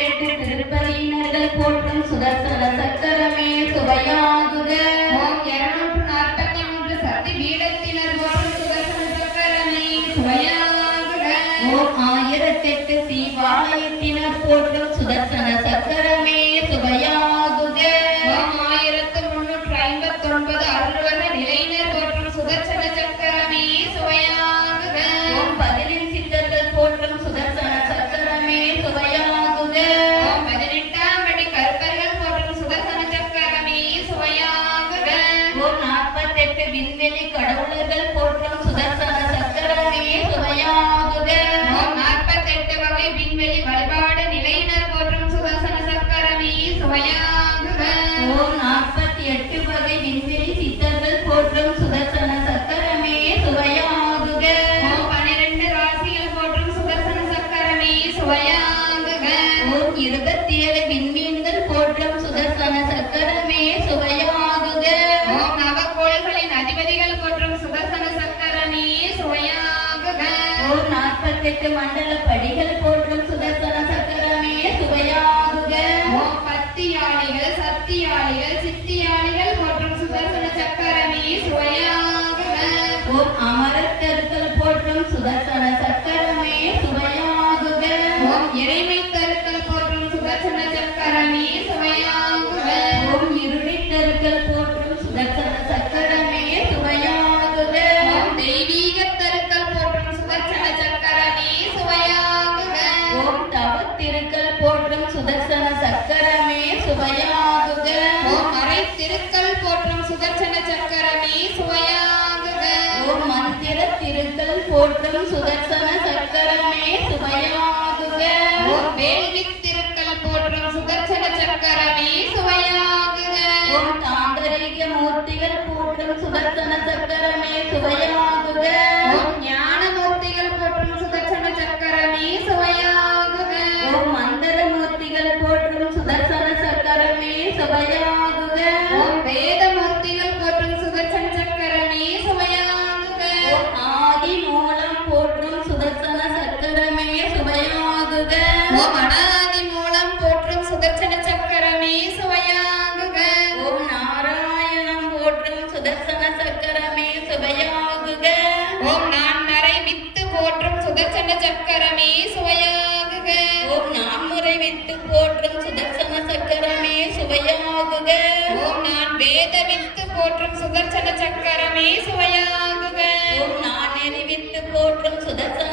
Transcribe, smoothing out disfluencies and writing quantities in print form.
8 திருப்பதியினர்கள் போற்றும் சுதர்சன சக்கரமே சுவையாகுக. ஓம் 243 சக்தி பீடத்தினர் போற்றும் சுதர்சன சக்கரமே சுவையாகுக. ஓம் 1008 சிவாலயத்தினர் போற்றும் சுதர்சன சக்கரமே சுவையாகுக. ஓம் 1359 அருள்வர நிலையினர் போற்றும் சுதர்சன சக்கரமே சுவையாகுக. ஓம் 11 சித்தர்கள் போற்றும் சுதர்சன சக்கரமே சுவையாகுக. ஓம் 18ஆம் படி கற்பர்கள் போற்றும் சுதர்சன சக்கரமே சுவையாகுக. ஓம் 48 விண்வெளி கடவுளர்கள் போற்றும் சுதர்சன சக்கரமே சுவையாகுக. ஓம் 48 வகை விண்வெளி வழிபாடு நிலையினர் போற்றும் சுதர்சன சக்கரமே சுவையாகுக. ஓம் 48 வகை விண்வெளி சித்தர்கள் போற்றும் சுதர்சன சக்கரமே சுவையாகுக. ஓம் 12 ராசிகள் போற்றும் சுதர்சன சக்கரமே சுவையாகுக. ஓம் 27 விண்மீன்கள் போற்றும் சுதர்சன சக்கரமே சுவையாகுக. ஓம் நவகோள்களின் அதிபதிகள் போற்றும் சுதர்சன சக்கரமே சுவையாகுக. ஓம் 48 மண்டல படிகள் போற்றும் சுதர்சன சக்கரமே சுவையாகுக. ஓம் பத்தியாளிகள் சத்தியாளிகள் சித்தியாளிகள் போற்றும் சுதர்சன சக்கரமே சுவையாகுக. ஓம் அமரத்தர்கள் போற்றும் சுதர்சன சக்கரமே சுவையாகுக. ஓம் இறைமை தருக்கள் போற்றும் சுதர்சன சக்கரமே சுவையாகுக. ஓம் இருளித்தர்கள் போற்றும் சுதர்சன சக்கரமே சுவையாகுக. ஓம் தெய்வீக தருக்கள் போற்றும் சுதர்சன சக்கரமே சுவையாகுக. ஓம் தவத்திருக்கள் போற்றும் சுதர்சன சக்கரமே சுவையாகுக. ஓம் மறை திருக்கள் போற்றும் சுதர்சன சக்கரமே சுவையாகுக. ஓம் மந்திர திருக்கள் போற்றும் சுதர்சன சக்கரமே சுவையாகுக. ஓம் வேள்வி திருக்கள் போற்றும் சுதர்சன சக்கரமே சுவையாகுக. ஓம் தாந்திரிக மூர்த்திகள் போற்றும் சுதர்சன சக்கரமே சுவையாகுக. ஓம் ஞானமூர்த்திகள் போற்றும் சுதர்சன சக்கரமே சுவையாகுக. ஓம் மந்திர மூர்த்திகள் போற்றும் சுதர்சன சக்கரமே சுவையாகுக. ஓம் வேதமூர்த்திகள் போற்றும் சுதர்சன சக்கரமே சுவையாகுக. ஓம் ஆதி மூலம் போற்றும் சுதர்சன சக்கரமே சுவையாகுக. ஓம் அனாதி மூலம் போற்றும் சுதர்சன சக்கரமே சுவையாகுக. ஓம் நாராயணம் போற்றும் சுதர்சன சக்கரமே சுவையாகுக. ஓம் நான் மறை வித்து போற்றும் சுதர்சன சக்கரமே சுவையாகுக. ஓம் நான்முறை வித்து போற்றும் சுதர்சன சக்கரமே சுவையாகுக. ஓம் நான் வேத வித்து போற்றும் சுதர்சன சக்கரமே சுவையாகுக. ஓம் நான் நெறிவித்து போற்றும் சுதர்சன